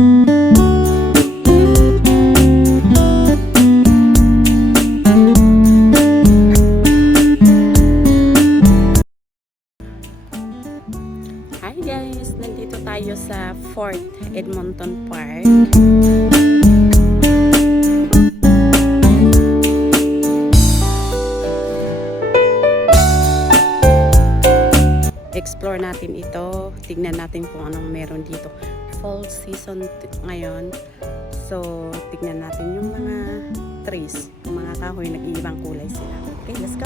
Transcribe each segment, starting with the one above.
Hi guys! Nandito tayo sa Fort Edmonton Park. Explore natin ito. Tignan natin kung anong meron dito. Fall season ngayon. So, tignan natin yung mga trees. Yung mga kahoy, nag-iibang kulay sila. Okay, let's go!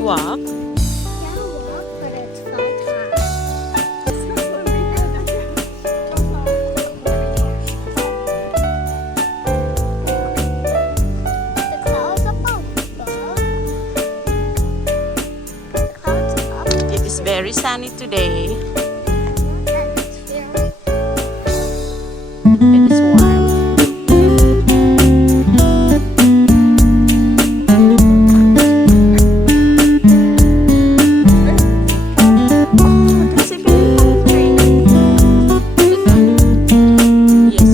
Walk. Yeah, walk, but it's fall time. The clouds above. The clouds up. It is very sunny today. And it's very It is warm. That's a very palm tree. Good one. Yes.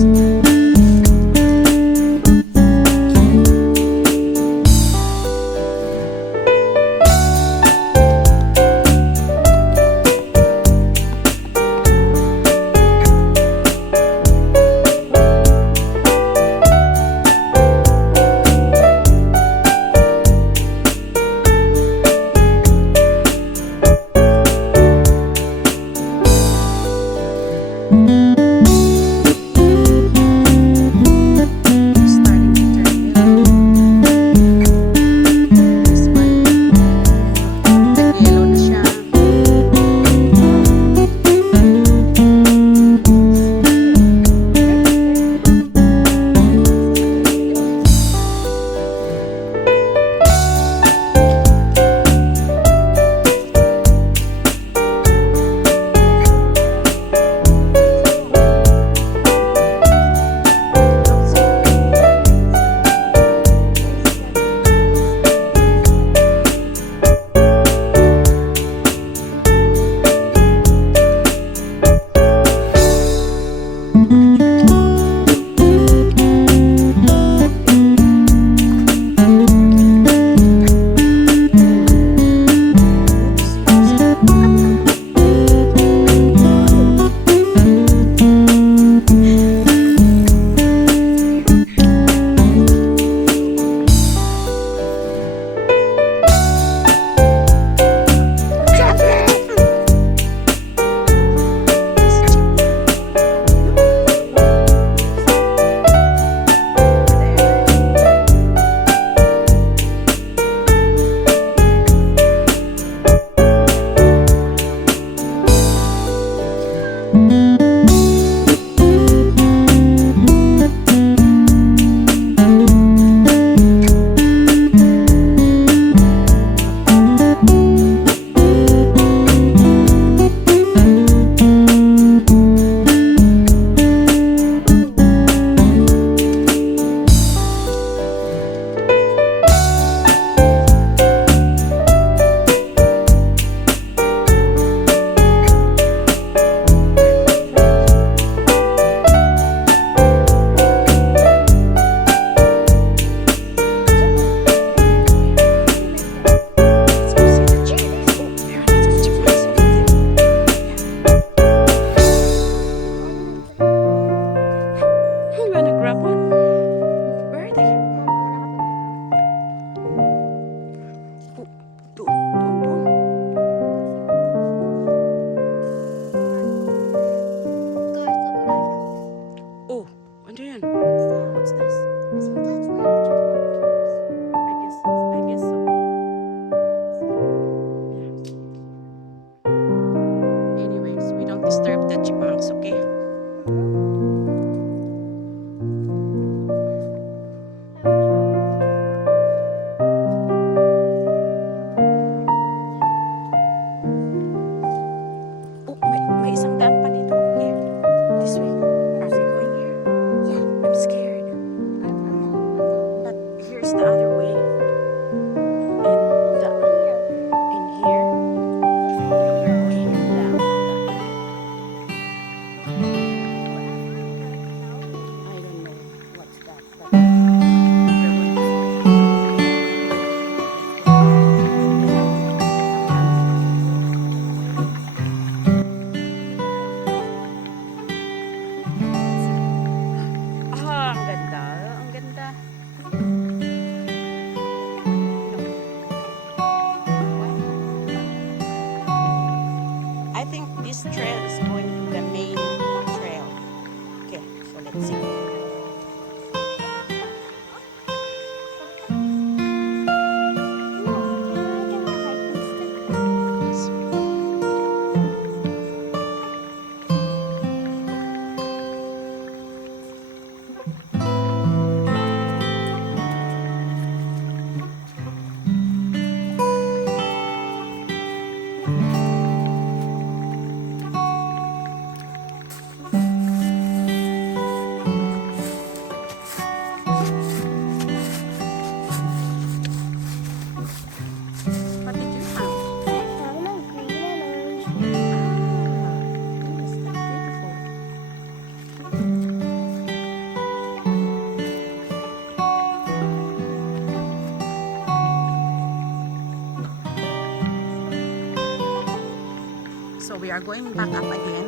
we are going back up again.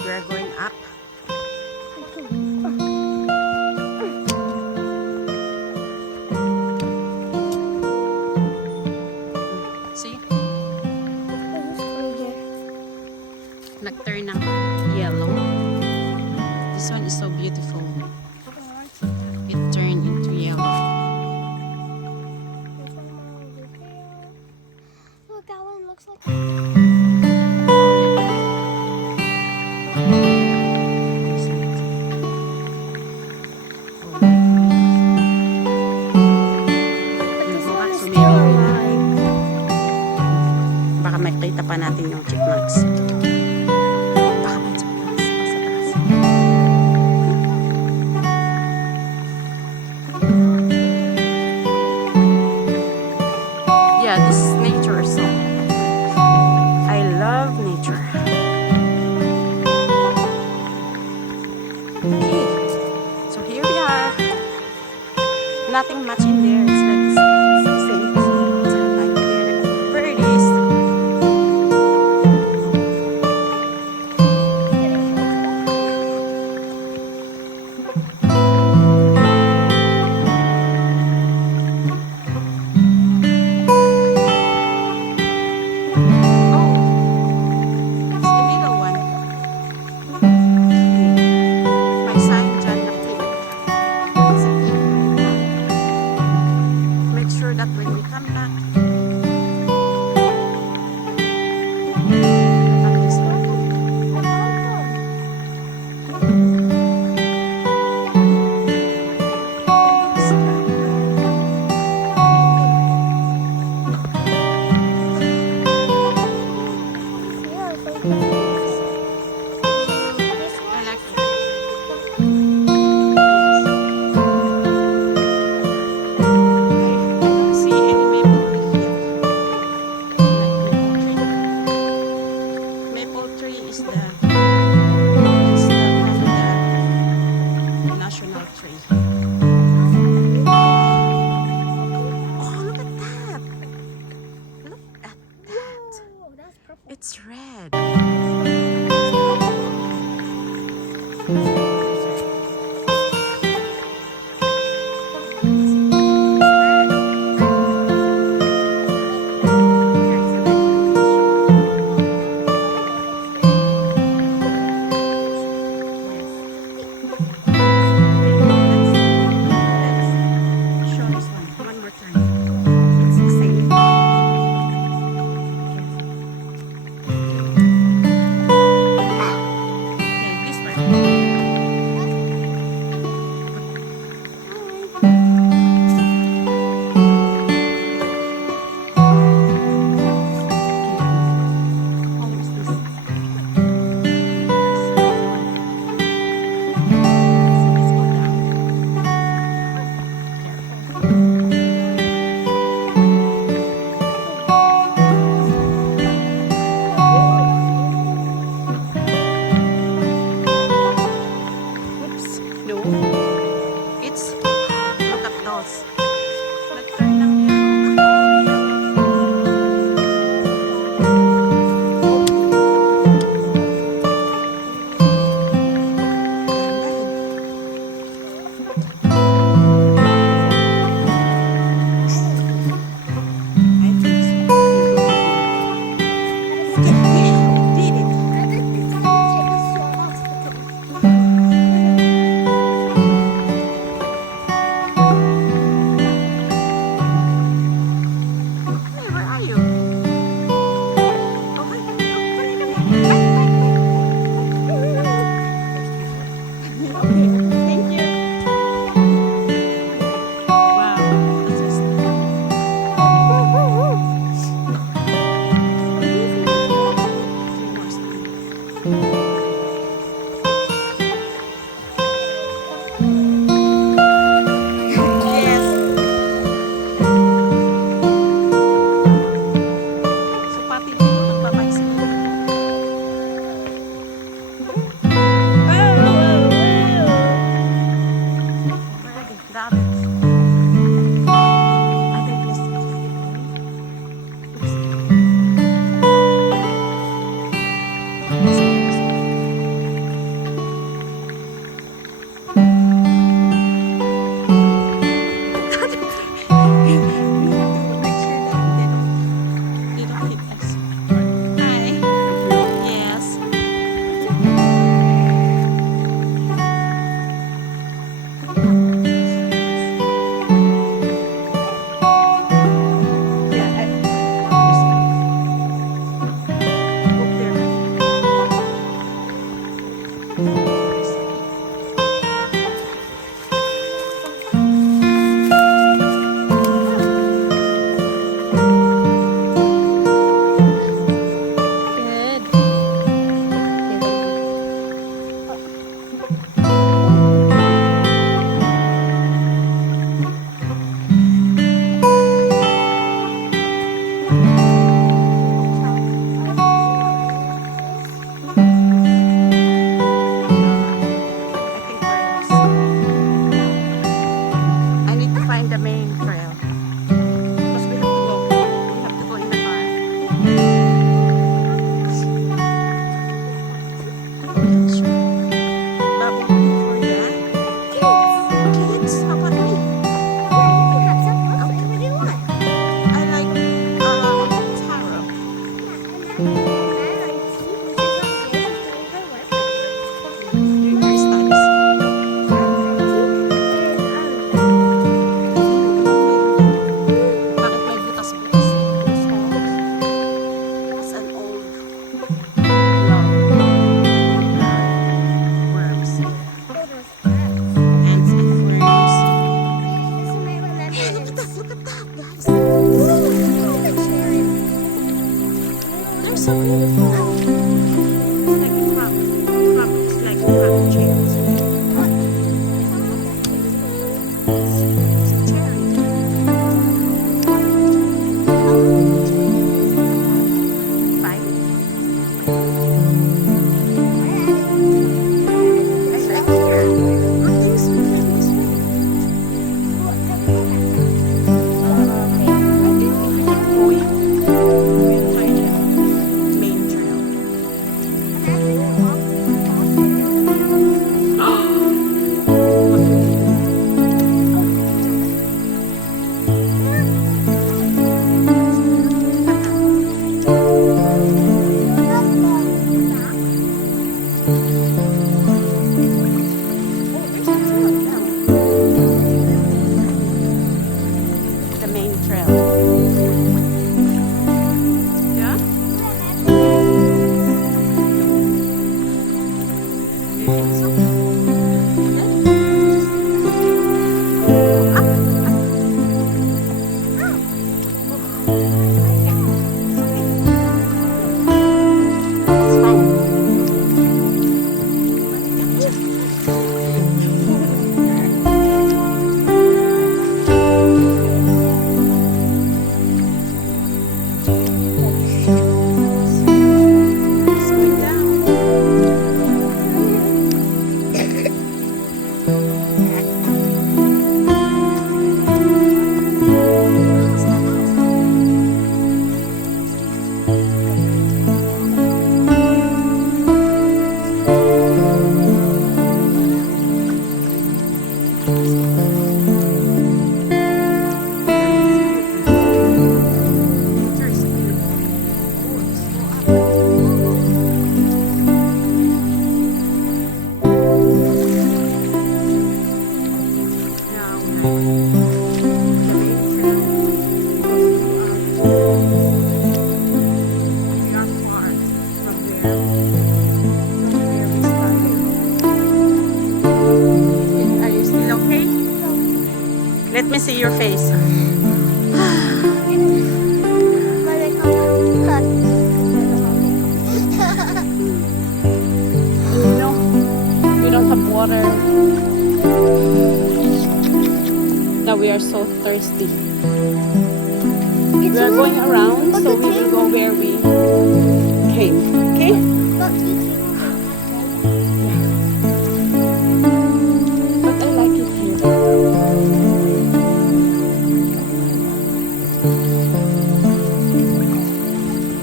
We are going up. See? Nag-turn ng yellow. This one is so beautiful. It turned into yellow. Look, that one looks like Baka makita pa natin yung chipmunks. Baka may chipmunks pa sa taas. Yeah, this is nature song. I love nature. Okay, so here we are. Nothing much in there. It's like the same. Like there. Birdies. That when we come back, this one. I like it. See any maple tree here? Maple tree is the national tree. Oh, look at that! Look at that! oh, that's purple. It's red. They're so beautiful. It's like a crop. Crop is like a crop cherries. It's a cherry. Five. I like here. Not this one. This one. Main trail. The main trail. Yeah? You think so? Up, It's fine. It's going down. Nature is beautiful. Oh, it's so up. Now, the main trail we are far from where we started. Are you still okay? Let me see your face. No, we don't have water. Now we are so thirsty. We are going around, so we will go where we came. Okay? But I like it here.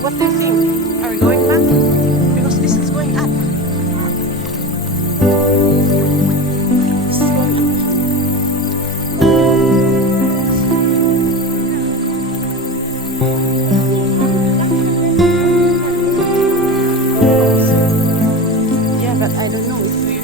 What do you think? Are we going back? Because this is going up. This is going up. Yeah, but I don't know if we're...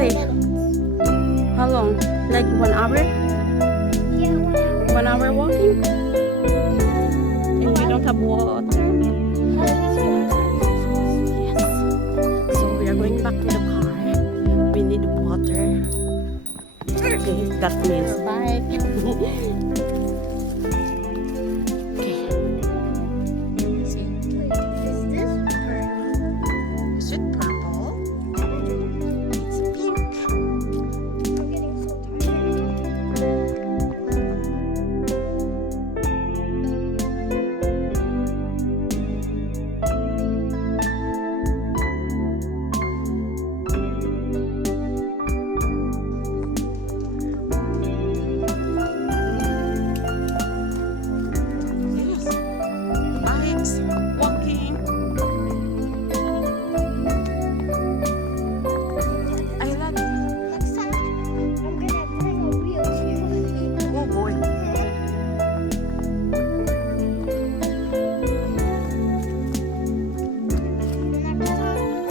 say, how long? Like 1 hour? Yeah, 1 hour. 1 hour walking? And we don't have water. Yes. So we are going back to the car. We need water. Okay, that means bye. Okay. See, Is this purple? is it purple? It's pink. I'm getting so tired. Yes. Bikes, walking. I love it. Next time, I'm gonna bring a wheelchair with me. Oh boy. Next time,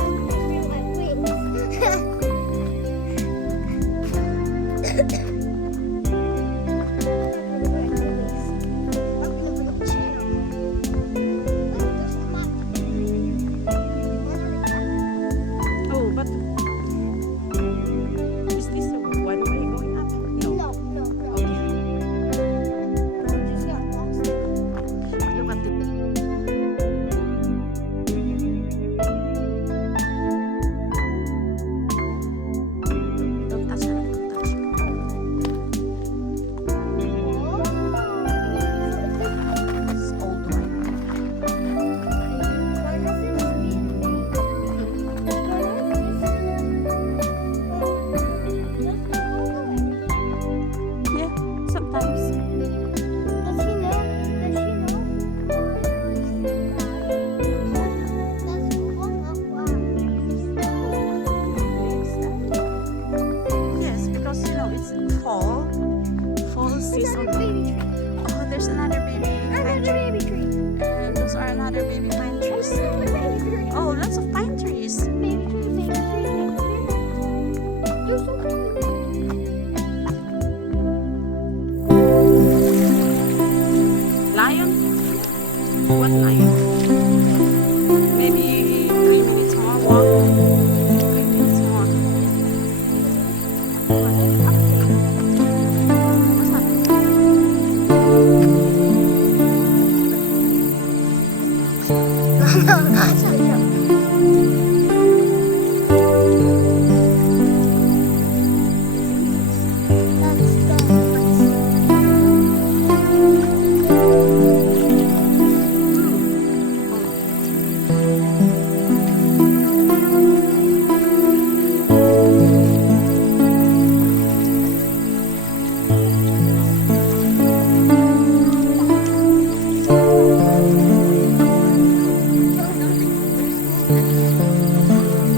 I'm gonna bring my wings. Oh, but is this a one way going up? No. No. Okay. I just got lost. Look at the don't touch her. Don't touch her. It's old one. Yeah, sometimes. Yes, because you know it's fall season. Oh, there's another baby pine tree. And those are another baby pine trees. Oh, lots of pine trees. Lion? What lion? Maybe 3 minutes more walk. 3 minutes more. What's that?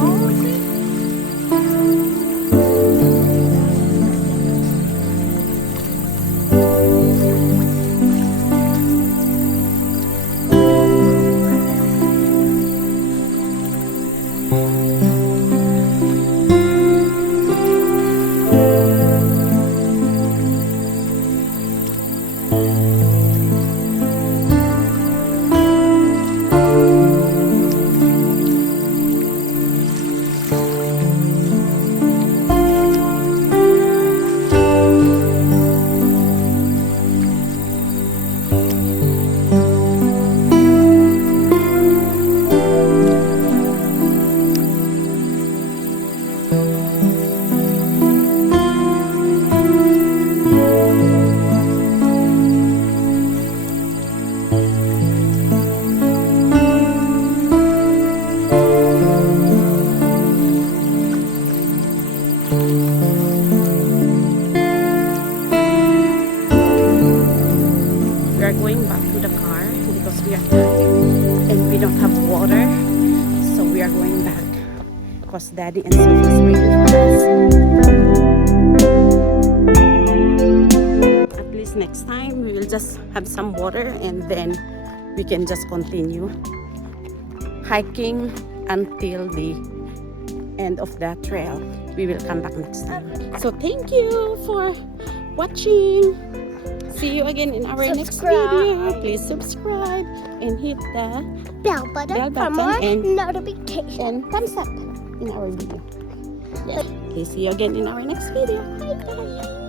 Oh, see? We are going back to the car because we are tired and we don't have water. So we are going back because Daddy and Sophie is waiting for us. At least next time we will just have some water and then we can just continue hiking until the end of the trail. We will come back next time. So thank you for watching. See you again in our next video. Please subscribe and hit the Bell button, bell for more button notifications. and thumbs up in our video. Yes. Okay, see you again in our next video. Bye bye.